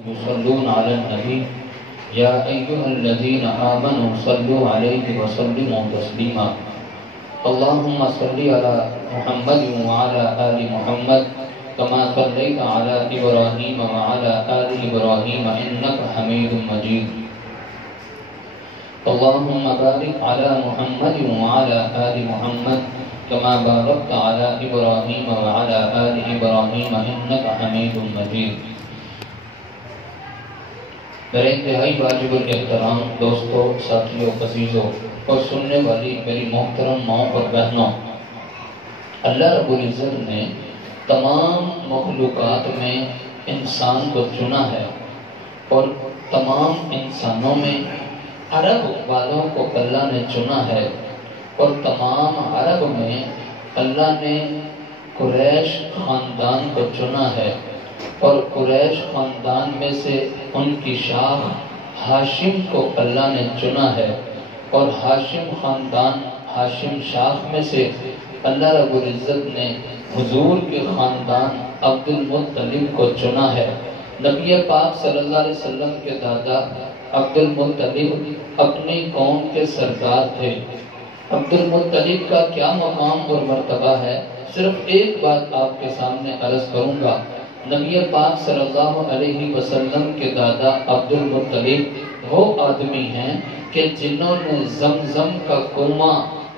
يصلون على النبي يا أيها الذين آمنوا صلوا عليه وسلموا تسليما اللهم صل على محمد وعلى آل محمد كما صليت على إبراهيم وعلى آل إبراهيم إنك حميد مجيد اللهم بارك على محمد وعلى آل محمد كما باركت على إبراهيم وعلى آل إبراهيم إنك حميد مجيد میرے انتہائی واجب الاحترام دوستوں، ساتھیوں، عزیزوں اور سننے والی میری محترم ماں اور بہنوں، اللہ رب العزت نے تمام مخلوقات میں انسان کو چنا ہے اور تمام انسانوں میں عرب والوں کو اللہ نے چنا ہے اور تمام عرب میں اللہ نے قریش خاندان کو چنا ہے اور قریش خاندان میں سے ان کی شاخ ہاشم کو اللہ نے چنا ہے اور ہاشم خاندان ہاشم شاخ میں سے اللہ رب العزت نے حضور کے خاندان عبد المطلب کو چنا ہے۔ نبی پاک صلی اللہ علیہ وسلم کے دادا عبد المطلب اپنی قوم کے سردار تھے۔ عبد المطلب کا کیا مقام اور مرتبہ ہے، صرف ایک بات آپ کے سامنے عرض کروں گا۔ نبی پاک صلی اللہ علیہ وسلم کے دادا عبد المطلب وہ آدمی ہیں کہ جنہوں نے زمزم کا کنواں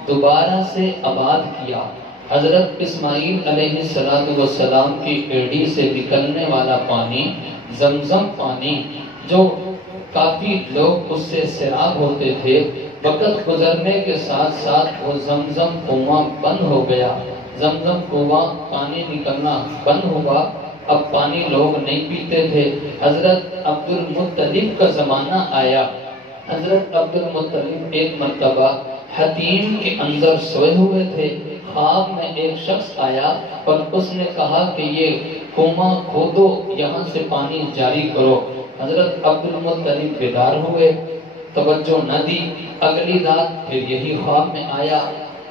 دوبارہ سے آباد کیا۔ حضرت اسماعیل علیہ السلام کی ایڑی سے نکلنے والا پانی، زمزم پانی، جو کافی لوگ اس سے سیراب ہوتے تھے، وقت گزرنے کے ساتھ ساتھ وہ زمزم کنواں بند ہو گیا۔ زمزم کنواں پانی نکلنا بند ہوا، اب پانی لوگ نہیں پیتے تھے۔ حضرت عبد المطلب کا زمانہ آیا۔ حضرت عبد المطلب ایک مرتبہ حتیم کے اندر سوئے ہوئے تھے، خواب میں ایک شخص آیا اور اس نے کہا کہ یہ کنواں کھودو، یہاں سے پانی جاری کرو۔ حضرت عبد المطلب بیدار ہوئے، توجہ نہ دی۔ اگلی رات پھر یہی خواب میں آیا،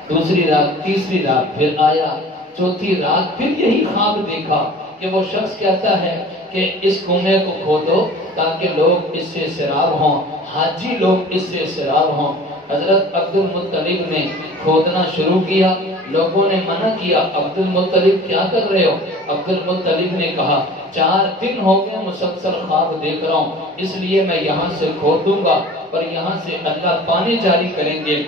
دوسری رات، تیسری رات پھر آیا، چوتھی رات پھر یہی خواب دیکھا کہ وہ شخص کہتا ہے کہ اس کنویں کو کھودو تاکہ لوگ اس سے سیراب ہوں، حاجی لوگ اس سے سیراب ہوں۔ حضرت عبد المطلب نے کھودنا شروع کیا، لوگوں نے منع کیا، عبد المطلب کیا کر رہے ہو؟ عبد المطلب نے کہا 4 دن ہو گئے مسلسل خواب دیکھ رہا ہوں، اس لیے میں یہاں سے کھود دوں گا اور یہاں سے اللہ پانی جاری کریں گے۔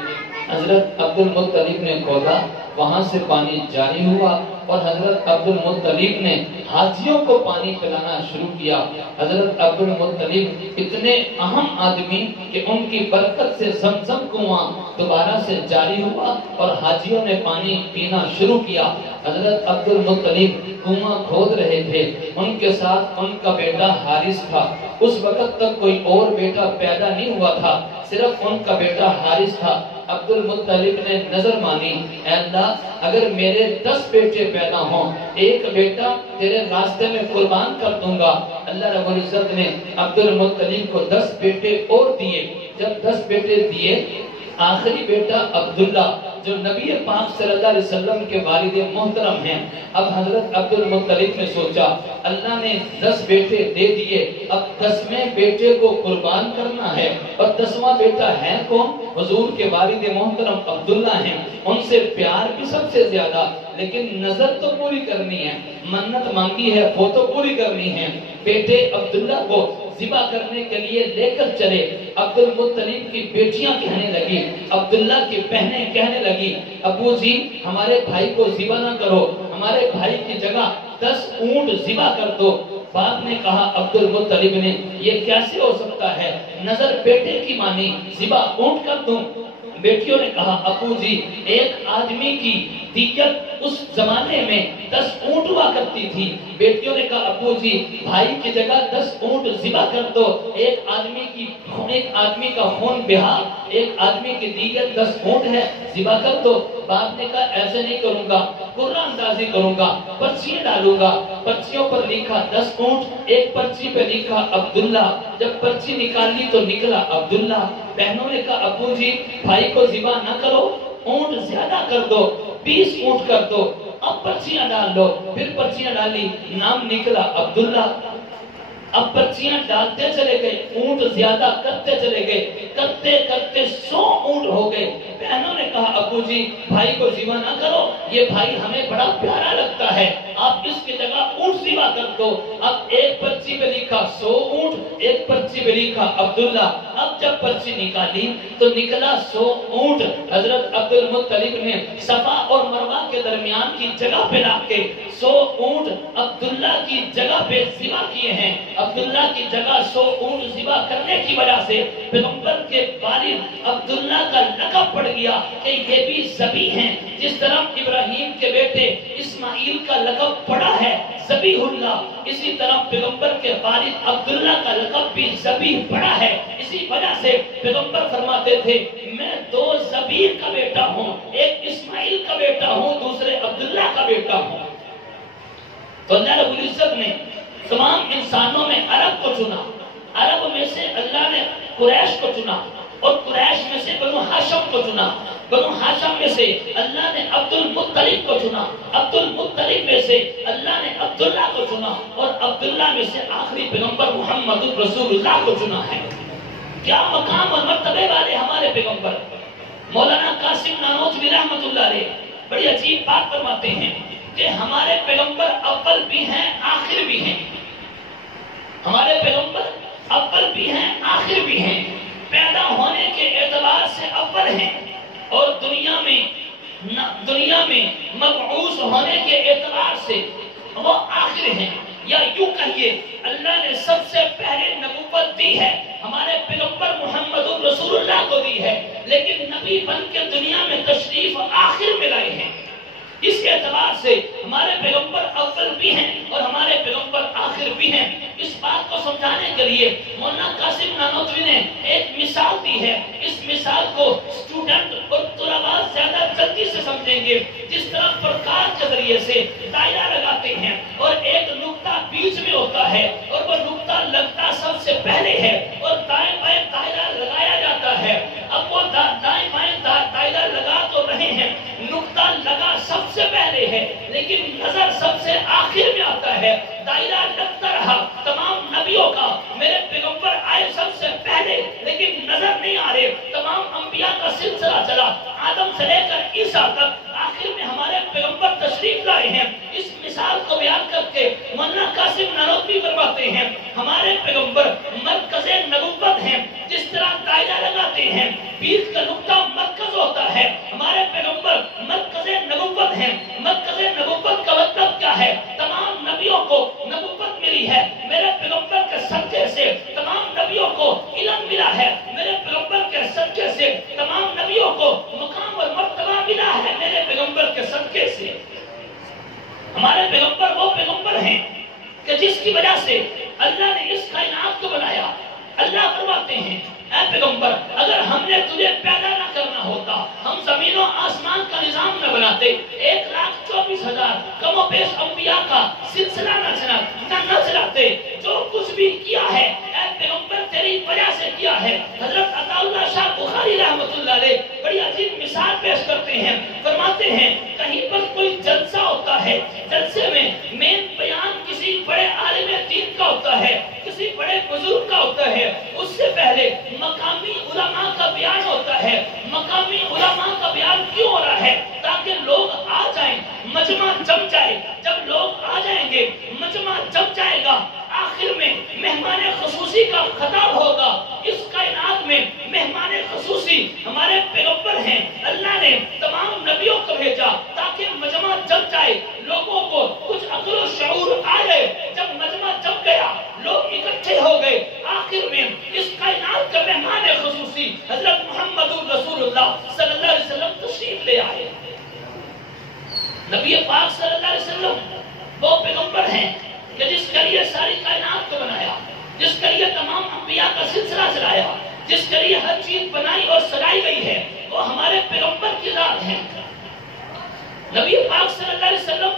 حضرت عبد المطلب نے کھودا، وہاں سے پانی جاری ہوا اور حضرت عبد المطلب نے حاجیوں کو پانی پلانا شروع کیا۔ حضرت عبد المطلب اتنے اہم آدمی کہ ان کی برکت سے زمزم کنواں دوبارہ سے جاری ہوا اور حاجیوں نے پانی پینا شروع کیا۔ حضرت عبد المطلب کنواں کھود رہے تھے، ان کے ساتھ ان کا بیٹا حارث تھا۔ اس وقت تک کوئی اور بیٹا پیدا نہیں ہوا تھا، صرف ان کا بیٹا حارث تھا۔ عبد المطلب نے نظر مانی، اے اللہ اگر میرے 10 بیٹے پیدا ہوں، ایک بیٹا تیرے راستے میں قربان کر دوں گا۔ اللہ رب العزت نے عبد المطلب کو 10 بیٹے اور دیے۔ جب 10 بیٹے دیے، آخری بیٹا عبداللہ جو نبی پاک صلی اللہ علیہ وسلم کے والد محترم ہیں۔ اب حضرت عبد المطلب نے سوچا اللہ نے 10 بیٹے دے دیے، اب 10ویں بیٹے کو قربان کرنا ہے، اور 10واں بیٹا ہے کون؟ حضور کے والد محترم عبداللہ ہیں، ان سے پیار بھی سب سے زیادہ، لیکن نظر تو پوری کرنی ہے، منت مانگی ہے وہ تو پوری کرنی ہے۔ بیٹے عبداللہ کو ذبح کرنے کے لیے لے کر چلے۔ عبد المطلب کی بیٹیاں کہنے لگی، عبداللہ کی بہنیں کہنے لگی، ابو جی ہمارے بھائی کو ذبح نہ کرو، ہمارے بھائی کی جگہ 10 اونٹ ذبح کر دو۔ باپ نے کہا عبد المطلب نے یہ کیسے ہو سکتا ہے، نظر بیٹے کی مانی، ذبح اونٹ کر دوں؟ بیٹیوں نے کہا ابو جی ایک آدمی کی دیت اس زمانے میں 10 اونٹ ہوا کرتی تھی۔ بیٹیوں نے کہا ابو جی بھائی کی جگہ 10 اونٹ ذبح کر دو، ایک آدمی کا خون بہا، ایک آدمی کی دیت 10 اونٹ ہے، ذبح کر دو۔ باپ نے کہا ایسے نہیں کروں گا، قرآن اندازی کروں گا، پرچیاں ڈالوں گا۔ پرچیوں پر لکھا 10 اونٹ، ایک پرچی پہ لکھا عبداللہ۔ جب پرچی نکالی تو نکلا عبداللہ۔ بہنوں نے کہا ابو جی بھائی کو ذبح نہ کرو، اونٹ زیادہ کر دو، 20 اونٹ کر دو۔ اب پرچیاں ڈال لو، پھر پرچیاں ڈالی، نام نکلا عبداللہ۔ अब पर्चियां डालते चले गए, ऊंट ज्यादा करते चले गए, करते करते 100 ऊंट हो गए। बहनों ने कहा अब्बू जी भाई को ज़िबा ना करो, ये भाई हमें बड़ा प्यारा लगता है, आप इसकी जगह ऊंट ज़िबा कर दो। अब एक पर्ची पे लिखा 100 ऊंट, एक पर्ची पे लिखा अब्दुल्ला। अब जब पर्ची निकाली तो निकला 100 ऊंट। हजरत अब्दुल मुत्तलिब ने सफा और मरवा के दरमियान की जगह पे लाके 100 ऊंट अब्दुल्ला की जगह पे ज़िबा किए हैं। अब्दुल्ला की जगह 100 ऊंट ज़िबा करने की वजह से पैगंबर के वालिद अब्दुल्ला का लक़ब पड़ गया कि ये भी ज़बी हैं। जिस तरह इब्राहीम के बेटे इस्माइल का लक़ब पड़ा है ज़बीहुल्लाह, इसी तरह पैगंबर के वालिद अब्दुल्ला का लक़ब भी ज़बी पड़ा है। इसी वजह से पैगंबर फरमाते थे मैं 2 ज़बी का बेटा हूँ, एक इस्माइल का बेटा हूँ, दूसरे अब्दुल्ला का बेटा हूँ। तो अल्लाह रब्बुल इज्जत ने तमाम इंसानों में अरब को चुना, अरब में से अल्लाह ने कुरैश को चुना और कुरैश में से बनु हाशिम को चुना, बनु हाशिम में से अल्लाह ने अब्दुल मुत्तलिब को चुना, अब्दुल मुत्तलिब में से अल्लाह ने अब्दुल्ला को चुना और अब्दुल्ला में से आखिरी पैगंबर मुहम्मद रसूलुल्लाह को चुना है। क्या मकाम और मर्तबे वाले हमारे पैगंबर। मौलाना कासिम नानोतवी रहमतुल्लाह अलैह बड़ी अजीब बात फरमाते हैं कि हमारे पैगंबर अव्वल भी हैं आखिर भी हैं, हमारे पैगंबर अव्वल भी हैं आखिर भी हैं, पैदा होने के एतबार से अव्वल हैं और दुनिया में मबऊस होने के एतबार से वो आखिर हैं। या यूं कहिए अल्लाह ने सबसे पहले नबूवत दी है, हमारे पैगंबर मुहम्मद रसूलुल्लाह को दी है, लेकिन नबी बन के दुनिया में तशरीफ आखिर में लाए हैं। इसके एतबार से हमारे पैगंबर अव्वल भी हैं और हमारे पैगंबर आखिर भी हैं। इस बात को समझाने के लिए मौलाना कासिम नानोतवी ने एक मिसाल दी है। इस मिसाल को स्टूडेंट और तुलबा ज्यादा जल्दी से समझेंगे। जिस तरह प्रकाश के जरिए से दायरा लगाते हैं और एक नुक्ता बीच में होता है और वो नुक्ता लगता सबसे पहले है और दाएं बाएं दायरा लगाया जाता है। अब वो दाएं बाएं दायरा लगा तो रहे हैं, नुक्ता लगा सबसे पहले है लेकिन नजर सबसे आखिर में आता है। दायरा लगता रहा तमाम नबियों का, मेरे पैगंबर आए सबसे पहले लेकिन नजर नहीं आ रहे। तमाम अंबिया का सिलसिला चला आदम से लेकर ईसा तक, आखिर में हमारे पैगंबर तशरीफ लाए हैं। इस मिसाल को बयान करके मौलाना कासिम नानोतवी फरमाते हैं हमारे पैगंबर मरकज़े नबुव्वत हैं। जिस तरह दायरा लगाते हैं बीच का नुक्ता मरकज होता है, हमारे पैगंबर मरकज़े नबुव्वत हैं। मरकज़े नबुव्वत का मतलब क्या है? तमाम नबियों को नबुव्वत मिली है, मेरे पैगंबर के सदके से तमाम नबियों को इल्म मिला है, मेरे पैगंबर के सदके से तमाम नबियों को मुकाम और मर्तबा मिला है, मेरे पैगंबर के सदके से। हमारे पैगंबर वो पैगंबर हैं कि जिसकी वजह से अल्लाह ने इस कायनात को बनाया। अल्लाह फरमाते हैं ऐ पैगंबर अगर हमने तुझे पैदा न करना होता, हम जमीन और आसमान का निजाम न बनाते, 1,24,000 कमोपेश अंबिया का सिलसिला न चलाते, जो कुछ भी किया है ऐ पैगंबर तेरी वजह से किया है। हजरत अताउल्लाह शाह बुखारी रहमतुल्लाह अलैह बड़ी अजीब मिसाल पेश करते हैं, फरमाते हैं कहीं पर कोई जलसा होता है, जलसे में मेन बयान किसी बड़े आलिम दीन का होता है, किसी बड़े बुजुर्ग का होता है, उससे पहले मकामी उलमा का बयान होता है। मकामी उलमा का बयान क्यों हो रहा है? ताकि लोग आ जाएं, मजमा जम जाए। जब लोग आ जाएंगे, मजमा जम जाएगा, आखिर में मेहमान खुसूसी का खिताब होगा। इस कायनात में मेहमान खुसूसी हमारे पैगंबर हैं। अल्लाह ने तमाम नबियों को भेजा ताकि मजमा जम जाए, लोगों को कुछ अक्ल और शऊर आ जाए। जब मजमा जम गया, लोग इकट्ठे हो गए, आखिर में इस कायनात का मेहमान खुसूसी हजरत मुहम्मद रसूलुल्लाह सल्लल्लाहु अलैहि वसल्लम तशरीफ ले आए। नबी पाक सल्लल्लाहु अलैहि वसल्लम वो पैगंबर हैं कि जिसके लिए सारी कायनात को बनाया, जिसके लिए तमाम अंबिया का सिलसिला चलाया, जिसके लिए हर चीज बनाई और सजाई गई है, वो हमारे पैगंबर की जात हैं। नबी पाक सल्लल्लाहु अलैहि वसल्लम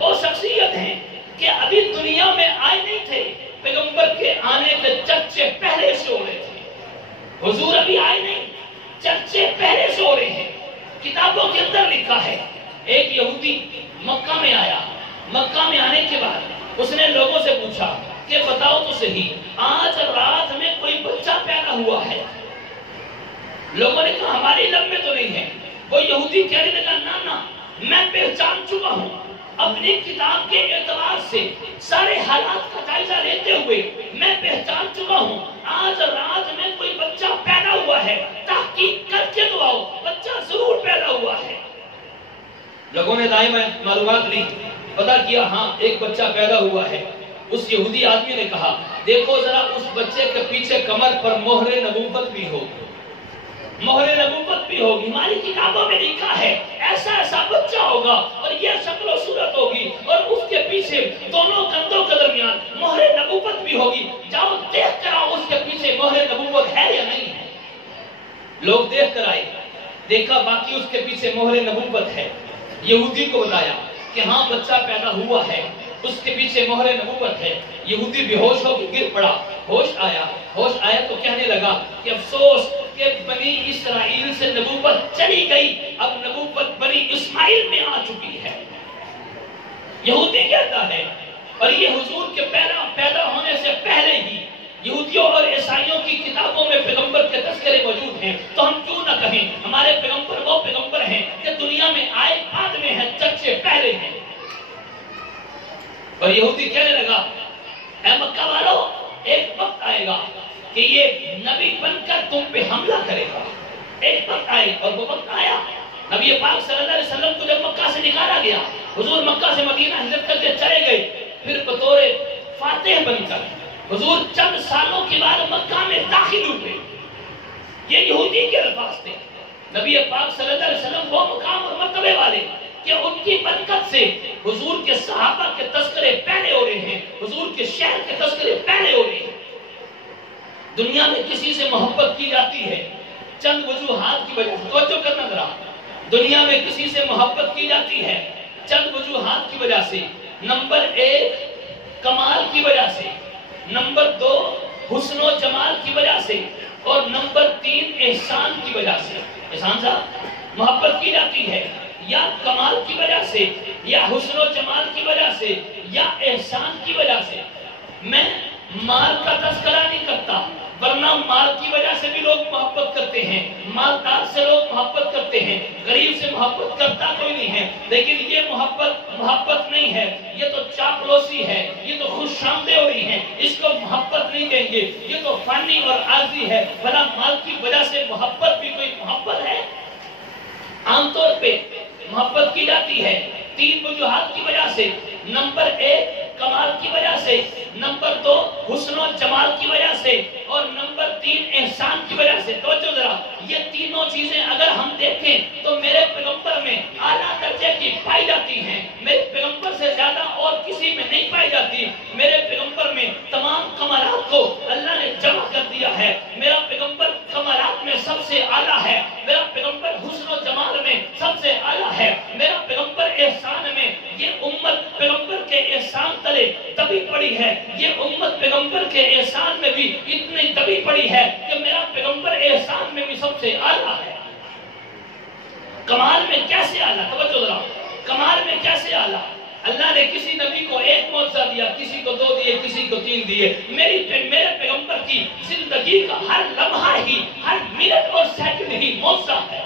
वो शख्सियत हैं कि अभी दुनिया में आए नहीं थे, पैगंबर के आने के चर्चे पहले से हो रहे थे। हुजूर अभी आए नहीं, चर्चे पहले से हो रहे हैं। किताबों के अंदर लिखा है एक यहूदी मक्का में आया, मक्का में आने के बाद उसने लोगों से पूछा کہ بتاؤ تو صحیح آج رات میں کوئی بچہ پیدا ہوا ہے؟ لوگوں نے کہا ہماری لب میں تو نہیں ہے. وہ یہودی کہنے لگا نا میں پہچان چکا ہوں اپنی کتاب کے اعتبار سے سارے حالات کا جائزہ لیتے ہوئے میں پہچان چکا ہوں آج رات میں کوئی بچہ پیدا ہوا ہے. تحقیق کر کے تو آؤ بچہ ضرور پیدا ہوا ہے. لوگوں نے دائیں بائیں معلومات لی, پتا کیا ہاں ایک بچہ پیدا ہوا ہے. اس یہودی آدمی نے کہا دیکھو ذرا اس بچے کے پیچھے کمر پر مہر نبوت بھی ہو, مہر نبوت بھی ہوگی. ہماری کتابوں میں لکھا ہے ایسا ایسا بچہ ہوگا اور یہ شکل و صورت ہوگی اور اس کے پیچھے دونوں کندھوں کے درمیان مہر نبوت بھی ہوگی. جاؤ دیکھ کر آؤ اس کے پیچھے مہر نبوت ہے یا نہیں ہے. لوگ دیکھ کر آئے, دیکھا باقی اس کے پیچھے مہر نبوت ہے. یہودی کو بتایا کہ ہاں بچہ پیدا ہوا ہے, اس کے پیچھے مہر نبوت ہے. یہودی بے ہوش ہو کے گر پڑا. ہوش آیا تو کہنے لگا کہ افسوس کہ بنی اسرائیل سے نبوت چلی گئی, اب نبوت بنی اسماعیل میں آ چکی ہے. یہودی کہتا ہے, اور یہ حضور کے پیدا ہونے سے پہلے ہی یہودیوں اور عیسائیوں کی کتابوں میں پیغمبر کے تذکرے موجود ہیں. تو ہم کیوں نہ کہیں ہمارے پیغمبر وہ پیغمبر ہیں کہ دنیا میں آئے بعد میں ہیں, جگ سے پہلے ہیں. اور یہودی کہنے لگا اے مکہ والو ایک وقت آئے گا کہ یہ نبی بن کر تم پہ حملہ کرے گا. ایک وقت آئے اور وہ وقت آیا. نبی پاک صلی اللہ علیہ وسلم کو جب مکہ سے نکالا گیا, حضور مکہ سے مدینہ ہجرت کر کے چلے گئے, پھر بطور فاتح بن کر حضور چند سالوں کے بعد مکہ میں داخل ہوئے. یہ یہودی کے الفاظ تھے. نبی پاک صلی اللہ علیہ وسلم وہ مقام اور مرتبے والے کہ ان کی برکت سے حضور کے صحابہ کے تذکرے پہلے ہو رہے ہیں, حضور کے شہر کے تذکرے پہلے ہو رہے ہیں. دنیا میں کسی سے محبت کی جاتی ہے چند وجوہات کی وجہ سے. توجہ کرنا ذرا, دنیا میں کسی سے محبت کی جاتی ہے چند وجوہات کی وجہ سے. نمبر 1 کمال کی وجہ سے, نمبر 2 حسن و جمال کی وجہ سے, اور نمبر 3 احسان کی وجہ سے. احسان صاحب محبت کی جاتی ہے یا کمال کی وجہ سے, یا حسن و جمال کی وجہ سے, یا احسان کی وجہ سے. میں مال کا تذکرہ نہیں کرتا, ورنہ مال کی وجہ سے بھی لوگ محبت کرتے ہیں, مالدار سے لوگ محبت کرتے ہیں, غریب سے محبت کرتا کوئی نہیں ہے. لیکن یہ محبت نہیں ہے, یہ تو چاپلوسی ہے, یہ تو خوش آمدیدی ہے, اس کو محبت نہیں کہیں گے. یہ تو فانی اور عارضی ہے. بھلا مال کی وجہ سے محبت بھی کوئی محبت ہے؟ عام طور پہ محبت کی جاتی ہے 3 وجوہات کی وجہ سے. نمبر 1 کمال کی وجہ سے, نمبر 2 حسن و جمال کی وجہ سے, اور نمبر 3 احسان کی وجہ سے. توجہ ذرا, یہ تینوں چیزیں اگر ہم دیکھیں تو میرے پیغمبر میں اعلیٰ درجے کی پائی جاتی ہیں. میرے پیغمبر سے زیادہ اور کسی میں نہیں پائی جاتی. میرے پیغمبر میں تمام کمالات کو اللہ نے جمع کر دیا ہے. میرا پیغمبر کمالات میں سب سے اعلیٰ ہے. میرا پیغمبر حسن و جمال میں سب سے اعلیٰ ہے. میرا پیغمبر احسان میں, یہ امت پیغمبر کے احسان تلے تبھی پڑی ہے. یہ امت پیغمبر کے احسان میں بھی اتنی تبھی پڑی ہے کہ میرا پیغمبر احسان میں بھی سب سے اعلیٰ ہے. کمال میں کیسے اعلیٰ؟ توجہ ذرا, کمال میں کیسے اعلیٰ؟ اللہ نے کسی نبی کو 1 معجزہ دیا, کسی کو 2 دیے, کسی کو 3 دیے. میرے پیغمبر کی زندگی کا ہر لمحہ ہی, ہر منٹ اور سیکنڈ ہی معجزہ ہے.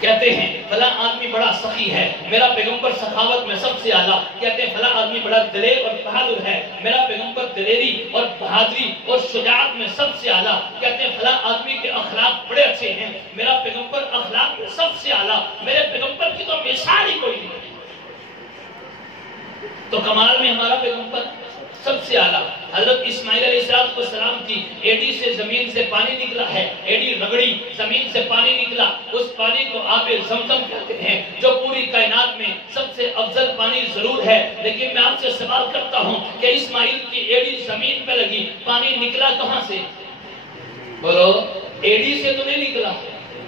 کہتے ہیں فلاں آدمی بڑا سخی ہے, میرا پیغمبر سخاوت میں سب سے اعلیٰ. کہتے ہیں فلاں آدمی بڑا دلیر اور بہادر ہے, میرا پیغمبر دلیری اور بہادری اور شجاعت میں سب سے اعلیٰ. کہتے ہیں فلاں آدمی کے اخلاق بڑے اچھے ہیں, میرا پیغمبر اخلاق میں سب سے اعلیٰ. میرے پیغمبر کی تو مثال ہی کوئی نہیں. تو کمال میں ہمارا پیغمبر سب سے اعلیٰ. حضرت اسماعیل علیہ السلام کی ایڈی سے زمین سے پانی نکلا ہے, ایڈی رگڑی زمین سے پانی نکلا. اس پانی کو آب زمزم کہتے ہیں, جو پوری کائنات میں سب سے افضل پانی ضرور ہے. لیکن میں آپ سے سوال کرتا ہوں کہ اسماعیل کی ایڈی زمین پہ لگی, پانی نکلا کہاں سے؟ بولو, ایڈی سے تو نہیں نکلا.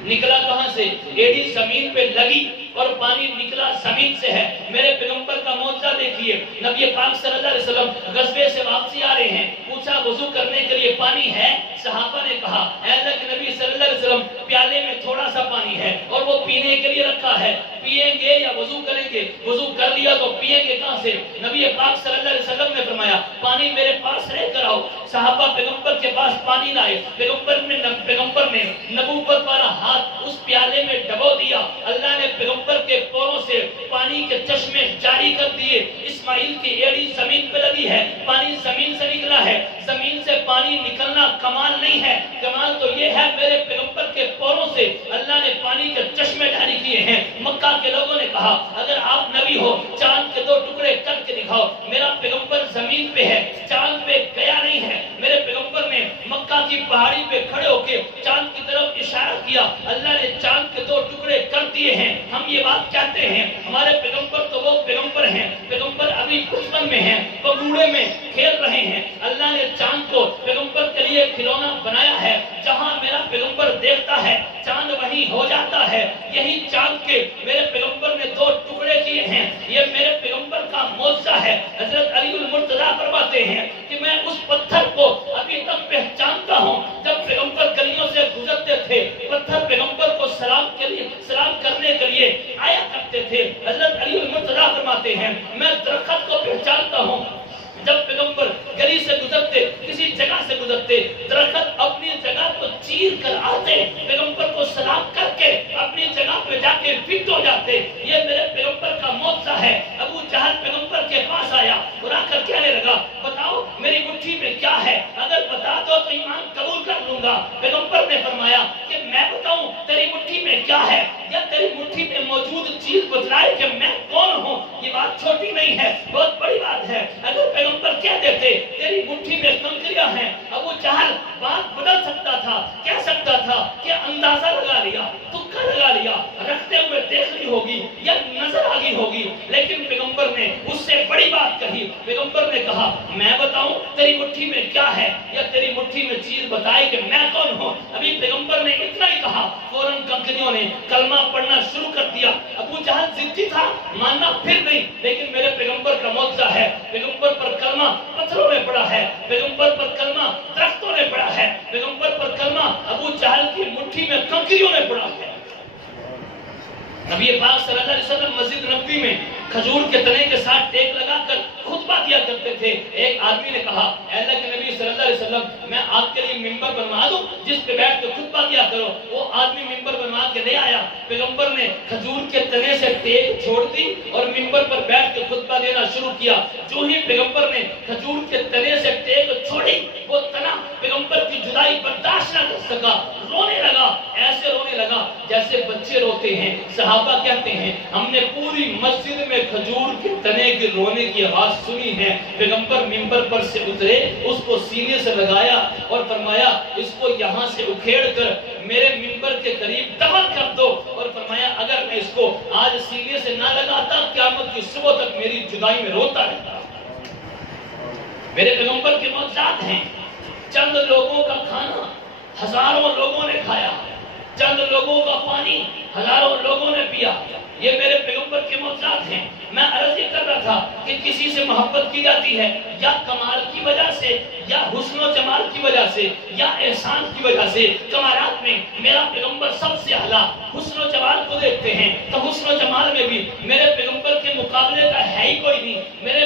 نکلا کہاں سے؟ ایڈی زمین پہ لگی اور پانی نکلا زمین سے ہے. میرے پیغمبر کا معجزہ دیکھیے. نبی پاک صلی اللہ علیہ وسلم غزوے سے واپسی آ رہے ہیں, پوچھا वजू करने के लिए पानी है? सहाबा ने कहा ऐ अल्लाह के नबी सल्लल्लाहु अलैहि वसल्लम, प्याले में थोड़ा सा पानी है और वो पीने के लिए रखा है, पिएंगे या वजू करेंगे? वजू कर लिया तो पिएंगे कहां से? नबी पाक सल्लल्लाहु अलैहि वसल्लम ने फरमाया पानी मेरे पास लेकर आओ। सहाबा पैगंबर के पास पानी लाए, पैगंबर ने नबूवत वाला हाथ उस प्याले में डबो दिया। अल्लाह ने पैगंबर के पोरों से पानी के चश्मे जारी कर दिए। इस्माइल की एड़ी जमीन पे लगी है, पानी जमीन से निकला है। जमीन से पानी निकलना कमाल नहीं है, कमाल तो ये है मेरे पैगंबर के पोरों से अल्लाह ने पानी के चश्मे जारी किए हैं। मक्का के लोगों ने कहा अगर आप नबी हो चांद के 2 टुकड़े करके दिखाओ। मेरा पैगंबर जमीन पे है, चांद पे गया नहीं है। मेरे पैगंबर ने मक्का की पहाड़ी पे खड़े होकर चांद की तरफ इशारा किया, अल्लाह ने चांद के 2 टुकड़े कर दिए हैं। हम ये बात कहते हैं हमारे पैगंबर तो वो पैगंबर हैं, पैगंबर अभी बचपन में हैं, वो बूढ़े में खेल रहे हैं। अल्लाह ने चांद को पैगंबर के लिए खिलौना बनाया है। जहां मेरा पैगंबर देखता है चांद वहीं हो जाता है। यही चांद के मेरे पैगंबर ने 2 टुकड़े किए हैं। ये मेरे पैगंबर का मौजज़ा है। हजरत अली उल मुर्तज़ा फरमाते हैं कि मैं उस पत्थर को अभी तक पहचानता हूँ। जब पैगंबर गलियों से गुजरते थे, पत्थर पैगंबर को सलाम करने के लिए आया करते थे। हजरत अली उल मुर्तज़ा फरमाते हैं मैं दरख्त को पहचानता हूँ। जब पैगंबर गली से गुजरते, किसी जगह से गुजरते, दरख्त अपनी जगह को चीर कर आते, पैगंबर को सलाम करके अपनी जगह पे जाके फिट हो जाते। ये मेरे पैगंबर का मौजज़ा है। अबू जहल पैगंबर के पास आया और आकर कहने लगा बताओ मेरी मुट्ठी में क्या है, अगर बता दो तो ईमान कबूल कर लूंगा। पैगंबर ने फरमाया कि मैं बताऊं तेरी मुट्ठी में क्या है, या तेरी मुट्ठी में मौजूद चीज बतलाए कि मैं कौन हूँ। ये बात छोटी नहीं है, बहुत बड़ी बात है। अगर पैगंबर कह देते तेरी मुट्ठी में कंकरियां हैं, अबू जहल बात बदल सकता था, कह सकता था कि अंदाजा लगा लिया, तुक्का लगा लिया, रखते हुए देख ली होगी या नजर आ गई होगी। लेकिन पैगंबर ने उससे बड़ी बात कही। पैगंबर ने कहा मैं बताऊं तेरी मुट्ठी में क्या है, या तेरी मुट्ठी में चीज बताए कि मैं कौन हूँ। अभी पैगंबर ने इतना ही कहा, फौरन कंकरियों ने कलमा पढ़ना शुरू कर दिया। अबू जहल जिद्दी था, मानना फिर नहीं, लेकिन मेरे पैगंबर का मौजज़ा है। पैगंबर पर कलमा पत्थरों ने पढ़ा है, पैगंबर पर कलमा दरख्तों ने पढ़ा है, पैगंबर पर कलमा अबू जहल की मुट्ठी में कंकरियों ने पढ़ा है। नबी पाक सल्लल्लाहु अलैहि वसल्लम मस्जिद नबवी में खजूर के तने के साथ टेक लगाकर खुतबा दिया करते थे। एक आदमी ने कहा अल्लाह के नबी सल्लल्लाहु अलैहि वसल्लम मैं आपके लिए मिंबर बनवा दूं जिस पे बैठ के खुतबा दिया करो। वो आदमी मिंबर बनवा के ले आया। पैगंबर ने खजूर के तने से टेक छोड़ दी और मिंबर पर बैठ के खुतबा देना शुरू किया। जो ही पैगंबर ने खजूर के तने से टेक छोड़ी, वो तना पैगंबर की जुदाई बर्दाश्त न कर सका, रोने लगा। ऐसे रोने लगा जैसे बच्चे रोते हैं। सहाबा कहते हैं हमने पूरी मस्जिद में खजूर के तने के रोने की आवाज सुनी है। पैगंबर मिंबर पर से उतरे, उसको सीने से लगाया और फरमाया इसको यहाँ से उखेड़ कर मेरे मिंबर के करीब दफन कर दो। और फरमाया अगर मैं इसको आज सीने से ना लगाता, क़यामत की सुबह तक मेरी जुदाई में रोता रहता। मेरे पैगंबर के मौजज़ात हैं। चंद लोगों का खाना हजारों लोगों ने खाया, चंद लोगों का पानी हजारों लोगों ने पिया। ये मेरे पैगंबर के मौजज़ात हैं। मैं अर्ज़ ये कर रहा था कि किसी से मोहब्बत की जाती है या कमाल की वजह से, या हुस्न जमाल की वजह से, या एहसान की वजह से। कमालात में मेरा पैगंबर सबसे आला। हुस्न जमाल को देखते हैं तो हुस्न जमाल में भी मेरे पैगंबर के मुकाबले का है ही कोई नहीं। मेरे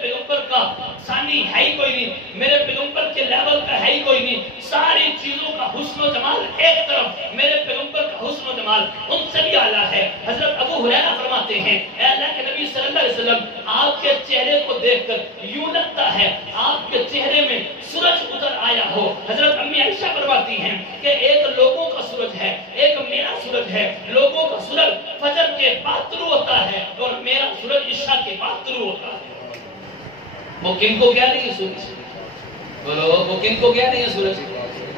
पैगंबर का सानी है ही कोई नहीं, मेरे पैगंबर के लेवल का है ही कोई नहीं। सारी चीजों का हुस्न जमाल एक तरफ, मेरे पैगंबर का हुस्न जमाल उनसे भी आला है। हजरत अबू हुरैरा फरमाते हैं अल्लाह के नबी सल्लल्लाहु अलैहि वसल्लम आपके चेहरे को देखकर यूं लगता है आपके चेहरे में सूरज उतर आया हो। हजरत अम्मी आयशा फरमाती हैं कि एक लोगों का सूरज है, एक मेरा सूरज है। लोगों का सूरज फजर के बाद तुलू होता है और मेरा सूरज इशा के बाद तुलू होता है। वो किनको क्या नहीं है सूरज, बोलो वो किनको क्या नहीं है सूरज?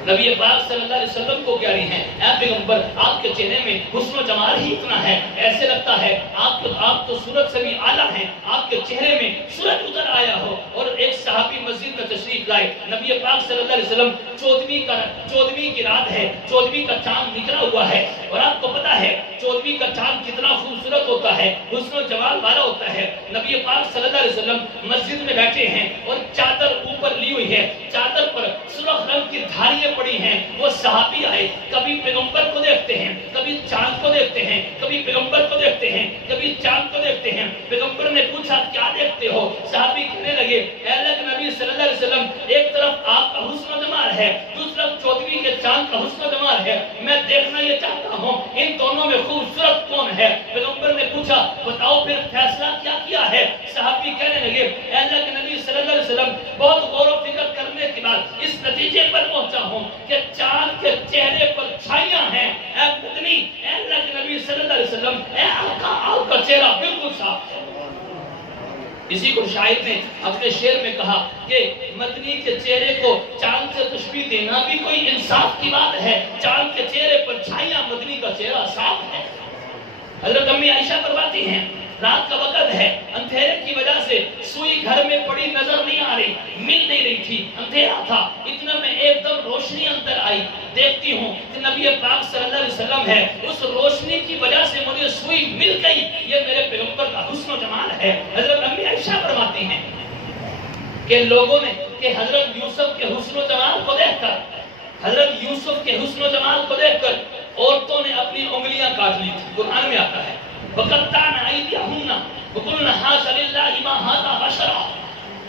नबी पाक सल्लल्लाहु अलैहि वसल्लम को क्या नहीं है। ऐ पैगंबर आपके चेहरे में हुस्न जमाल ही इतना है, ऐसे लगता है आप तो सूरज से भी आला हैं। आपके चेहरे में सूरज उतर आया हो। और एक सहाबी मस्जिद में तशरीफ लाए। नबी पाक सल्लल्लाहु अलैहि वसल्लम 14वीं की रात है, 14वीं का चांद निकला हुआ है। और आपको पता है 14वीं का चांद कितना खूबसूरत होता है, हुस्न जमाल वाला होता है। नबी पाक सल्लल्लाहु अलैहि वसल्लम मस्जिद में बैठे हैं और चादर ऊपर ली हुई है। चादर की धारियां पड़ी हैं। वो सहाबी आए, कभी पैगंबर को देखते हैं, कभी चांद को देखते हैं, कभी पैगंबर को देखते हैं, कभी चांद को देखते हैं। पैगंबर ने पूछा क्या देखते हो? सहाबी कहने लगे अल्लाह के नबी सल्लल्लाहु अलैहि वसल्लम, एक तरफ आपका हुस्न जमाल है, दूसरी तरफ चौदहवीं के चांद का हुस्न जमाल है, मैं देखना ये चाहता हूँ इन दोनों में खूबसूरत कौन है? पैगंबर ने पूछा बताओ फिर फैसला क्या किया है? सहाबी कहने लगे अल्लाह के नबी सल्लल्लाहु अलैहि वसल्लम, बहुत गौर व फिक्र करने के बाद इस नतीजे पर पहुंचा हूं कि चांद के चेहरे पर छाइयां हैं। ऐ मदनी, अल्लाह के नबी सल्लल्लाहु अलैहि वसल्लम, ऐ आका, आपका चेहरा बिल्कुल साफ है। इसी को शायर ने अपने शेर में कहा कि मदनी के चेहरे को चांद से तशबीह देना भी कोई इंसाफ की बात है। चांद के चेहरे पर छाइयां, मदनी का चेहरा साफ है। हजरत अम्मी आयशा फरमाती हैं रात का वक्त है, अंधेरे की वजह से सुई घर में पड़ी नजर नहीं आ रही, मिल नहीं रही थी, अंधेरा था। इतना में एकदम रोशनी अंदर आई, देखती हूँ कि नबी पाक सल्लल्लाहु अलैहि वसल्लम है। उस रोशनी की वजह से मुझे सुई मिल गई, ये मेरे पैगंबर का हुस्न जमाल है। हजरत अम्मी आयशा फरमाती हैं कि लोगों ने कि हजरत यूसुफ के हुस्न जमाल को देखकर, हजरत यूसुफ के हुस्न जमाल को देखकर औरतों ने अपनी उंगलियां काट ली थी। कुरान में आता है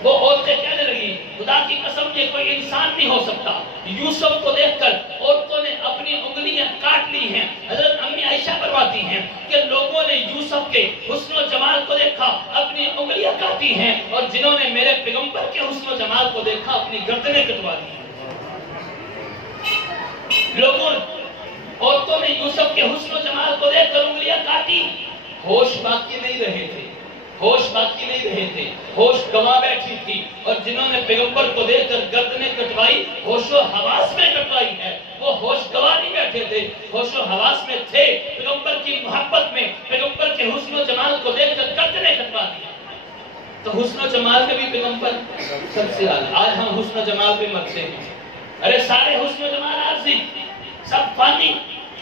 वो औरतें कहने लगी खुदा की कसम ये कोई इंसान नहीं हो सकता। यूसुफ को देखकर औरतों ने अपनी उंगलियां काट ली हैं। हजरत अम्मी आयशा फरमाती हैं कि लोगों ने यूसुफ के हुस्न जमाल को देखा, अपनी उंगलियां काटी हैं, और जिन्होंने मेरे पैगंबर के हुस्न जमाल को देखा अपनी गर्दनें कटवा दी। लोगों, औरतों ने यूसुफ के हुस्न जमाल को देखकर उंगलियां काटी, होश बाकी नहीं रहे थे, होश बाकी नहीं रहे थे, होश गवा बैठी थी। और जिन्होंने पैगंबर को देखकर गर्दनें कटवाई, होशो हवास में कटवाई है, वो होश गवा नहीं बैठे थे, होशो हवास में थे। पैगंबर की मोहब्बत में पैगंबर के हुस्न जमाल को देखकर गर्दनें कटवा दी। तो हुस्न जमाल में भी पैगंबर सबसे आला। आज हम हुस्न जमाल पे मरते हैं, अरे सारे हुस्न जमाल आरज़ी, सब फानी।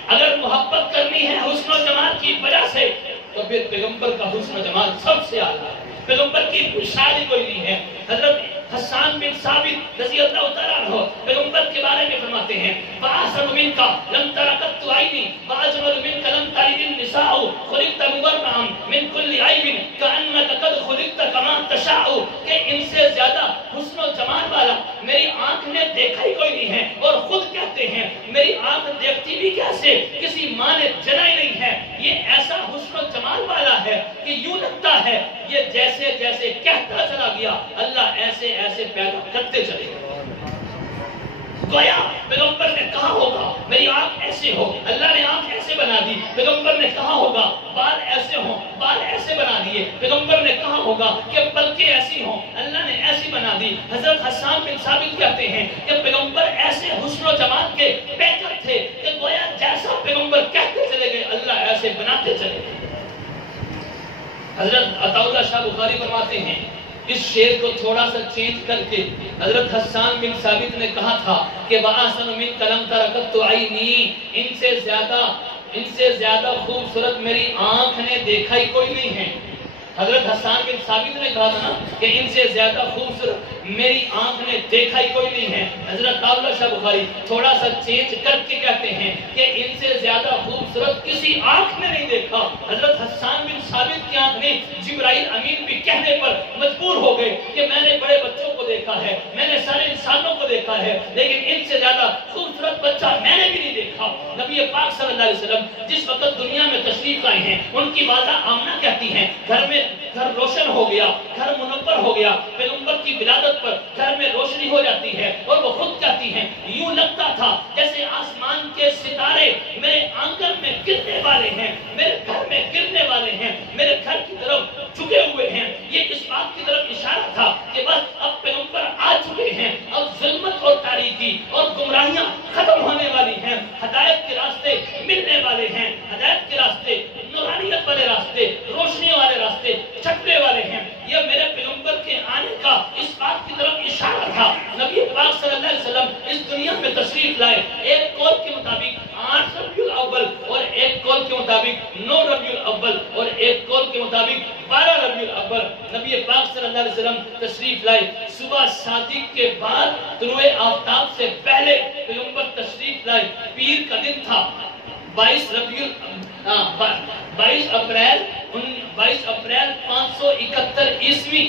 अगर मोहब्बत करनी है हुस्न जमाल की वजह से, तो फिर पैगंबर का हुस्न जमाल सबसे आला है। पैगंबर की मिसाल कोई नहीं है। हजरत हसन बिन साबित रज़ी अल्लाह तआला अन्हु पैगंबर के बारे में फरमाते हैं बासन मिनका लम तरकत आईनी बाजमल मिनका लम तारिदिन निसाउ खुलिक़त मुबर्रअन मिन कुल्ली आइबिन कअन्नका कद खुलिक़त कमा तशाउ, कि इनसे ज्यादा हुस्न जमाल वाला मेरी आंख ने देखा ही कोई नहीं है। और खुद कहते हैं मेरी आंख देखती भी कैसे, किसी मां ने जना ही नहीं है। ये ऐसा हुस्न जमाल वाला है कि यूं लगता है ये जैसे जैसे कहता चला गया अल्लाह ऐसे ऐसे पैदा करते चले गए। गोया पैगंबर ने कहा होगा मेरी आंख ऐसे हो, अल्लाह ने आंख ऐसे बना दी। पैगंबर ने कहा होगा बाल ऐसे हो, बाल ऐसे बना दिए। पैगंबर ने कहा होगा कि पलकें ऐसी हो, अल्लाह ने ऐसी बना दी। हजरत हसन बिन साबित कहते हैं कि पैगंबर ऐसे हुस्न जमाल के पैकर थे कि गोया जैसा पैगंबर कहते चले गए अल्लाह ऐसे बनाते चले गए। हजरत अताउल्लाह शाह बुखारी फरमाते हैं इस शेर को थोड़ा सा चेंज करके हजरत हसन बिन साबित ने कहा था कि वआसन मिन कलम तरकत आईनी, इनसे ज्यादा खूबसूरत मेरी आंख ने देखा ही कोई नहीं है। हजरत हसन बिन साबित ने कहा था ना कि इनसे ज्यादा खूबसूरत मेरी आंख ने देखा ही कोई नहीं है। हजरत अताउल्लाह शाह बुखारी थोड़ा सा चेंज करके कहते हैं कि इनसे ज्यादा खूबसूरत किसी आंख ने नहीं देखा। हजरत हसन बिन साबित की आंख ने जिब्राइल अमीन भी कहने पर मजबूर हो गए कि मैंने बड़े बच्चों को देखा है, मैंने सारे इंसानों को देखा है, लेकिन इनसे ज्यादा खूबसूरत बच्चा मैंने भी नहीं देखा। नबी पाक सल्लल्लाहु अलैहि वसल्लम जिस वक्त दुनिया में तशरीफ लाए हैं, उनकी वादा आमना कहती हैं घर रोशन हो गया, घर मुनव्वर हो गया। पैगंबर की विलादत पर घर में रोशनी हो जाती है। और वो खुद कहती हैं यूं लगता था जैसे आसमान के सितारे मेरे आंगन में गिरने वाले हैं, मेरे घर में गिरने वाले हैं, मेरे घर की तरफ झुके हुए हैं। ये इस बात की तरफ इशारा था कि बस अब पैगंबर आ चुके हैं, अब जुल्मत और तारीकी और गुमराहियां खत्म होने वाली हैं, हिदायत के रास्ते मिलने वाले हैं, हिदायत के रास्ते, नूरानियत वाले रास्ते, रोशनी वाले रास्ते छटने वाले हैं। ये मेरे पैगंबर के आने का इस बात की तरफ इशारा था। नबी पाक सल्लल्लाहु अलैहि वसल्लम इस दुनिया में तशरीफ लाए, एक कौल के मुताबिक 8 रबीउल अव्वल और एक कौल के मुताबिक 9 रबीउल अव्वल और एक कौल के मुताबिक 12 रबीउल अव्वल नबी पाक सल्लल्लाहु अलैहि वसल्लम तशरीफ लाए। सुबह सादिक के बाद तुलुए आफ्ताब से पहले 22 अप्रैल 571 ईस्वी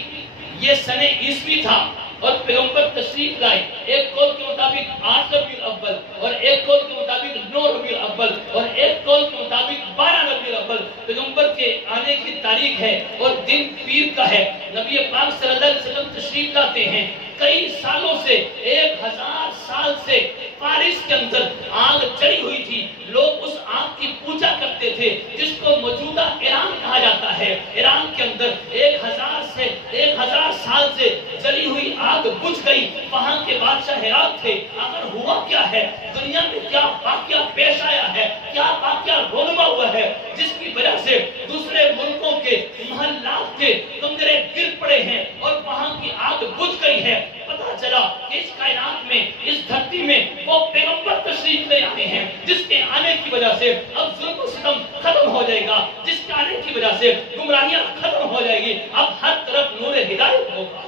ये सने ईस्वी था और पैगंबर तशरीफ लाए। एक कौल के मुताबिक 8 रबीउल अव्वल और एक कौल के मुताबिक 9 रबीउल अव्वल और एक कौल के मुताबिक 12 रबीउल अव्वल पैगंबर के आने की तारीख है और दिन पीर का है। नबी पाक सल्लल्लाहु अलैहि वसल्लम तशरीफ लाते हैं। कई सालों से 1000 साल से फारिस के अंदर आग चढ़ी हुई थी। लोग उस आग की पूजा करते थे जिसको मौजूदा ईरान कहा जाता है। ईरान के अंदर 1000 साल से जली हुई आग बुझ गई। वहां के बादशाह हैरान थे, आखिर हुआ क्या है, दुनिया में क्या वाकया पेश आया है, क्या वाकया रोनमा हुआ है जिसकी वजह से दूसरे मुल्कों के महल्लात के कमरे गिर पड़े हैं और वहां की आग बुझ गई है। पता चला कि इस कायनात में, इस धरती में वो पैगंबर तशरीफ ले आए हैं जिसके आने की वजह से अब जुल्म सितम खत्म हो जाएगा, जिसके आने की वजह से गुमराहियां खत्म हो जाएगी, अब हर तरफ नूर हिदायत होगा।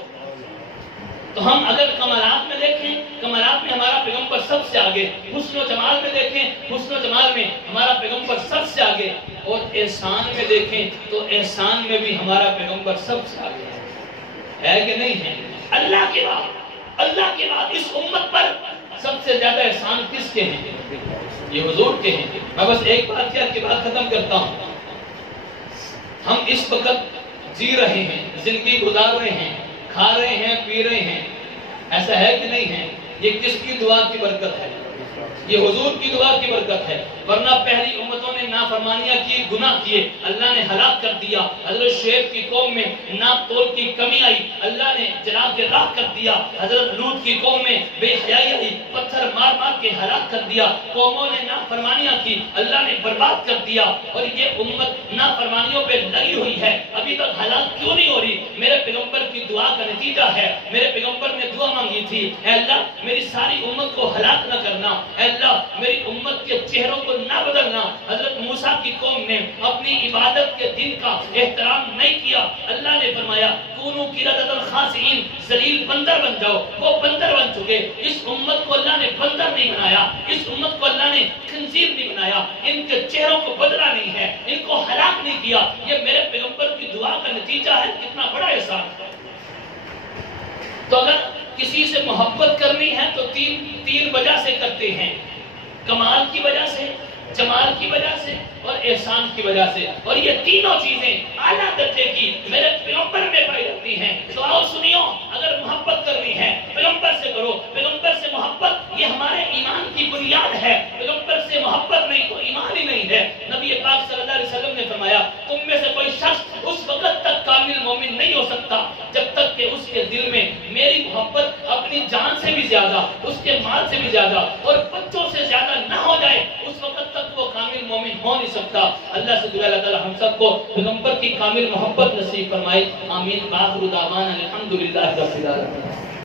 तो हम अगर कमालात में देखें, कमालात में हमारा पैगंबर सबसे आगे, हुस्न और जमाल में देखें, हुस्न और जमाल में हमारा पैगंबर सबसे आगे, और एहसान में देखें तो एहसान में भी हमारा पैगंबर सबसे आगे है कि नहीं है? अल्लाह के बाद इस उम्मत पर सबसे ज्यादा एहसान किसके हैं? ये हुजूर के हैं। मैं बस एक बात की बात खत्म करता हूं। हम इस वक्त जी रहे हैं, जिंदगी गुजार रहे हैं, खा रहे हैं, पी रहे हैं, ऐसा है कि नहीं है? ये किसकी दुआ की बरकत है? ये हुजूर की दुआ की बरकत है। वरना पहली उम्मतों ने नाफरमानियां की, गुनाह किए, अल्लाह ने हलाक कर दिया। हजरत शुएब की कौम में नापतोल की कमी आई, अल्लाह ने जलाल के राख कर दिया। हजरत लूत की कौम में बेहयाई आई, पत्थर मार मार के हलाक कर दिया। कौमों ने नाफरमानियां की, अल्लाह ने बर्बाद कर दिया। और ये उम्मत नाफरमानियों पे लगी हुई है, अभी तक हलाक क्यों नहीं हो रही? मेरे पैगंबर की दुआ का नतीजा है। मेरे पैगंबर ने दुआ मांगी थी, ऐ अल्लाह मेरी सारी उम्मत को हलाक न करना, ऐ अल्लाह मेरी उम्मत के चेहरों को ना बदलना। हजरत मूसा की कौम ने अपनी इबादत के दिन का एहतराम नहीं किया। अल्लाह ने फरमाया कूनू किरदतन खासिइन, जलील बंदर बन जाओ। वो बंदर बन चुके। इस उम्मत को अल्लाह ने बंदर नहीं बनाया, इस उम्मत को अल्लाह ने खंजीर नहीं बनाया, इनके चेहरों को बदला नहीं है, इनको हलाक नहीं किया। ये मेरे पैगंबर की दुआ का नतीजा है। कितना बड़ा एहसान। तो अगर किसी से मोहब्बत करनी है तो तीन वजह से करते हैं, कमाल की वजह से, जमाल की वजह से और एहसान की वजह से। और ये तीनों चीजें आला दर्जे की मेरे पैगंबर में पाई जाती हैं। तो आओ सुनियो, अगर मोहब्बत करनी है पैगंबर से करो। पैगंबर से मोहब्बत ये हमारे ईमान की बुनियाद है। पैगंबर से मोहब्बत नहीं तो ईमान ही नहीं है। नबी पाक सल्लल्लाहु अलैहि वसल्लम ने फरमाया तुम में से कोई शख्स उस वक्त तक कामिल मोमिन नहीं हो सकता जब तक कि उसके दिल में मेरी मोहब्बत अपनी जान से भी ज्यादा, उसके माल से भी ज्यादा और बच्चों से ज्यादा ना हो जाए, उस वक्त तक वो कामिल मोमिन हो नहीं सकता। अल्लाह से दुआ अल्लाह ताला हम सबको पैगंबर की कामिल मोहब्बत नसीब फरमाए। आमीन। बाखिर दावाना अल्हम्दुलिल्लाहि रब्बिल आलमीन।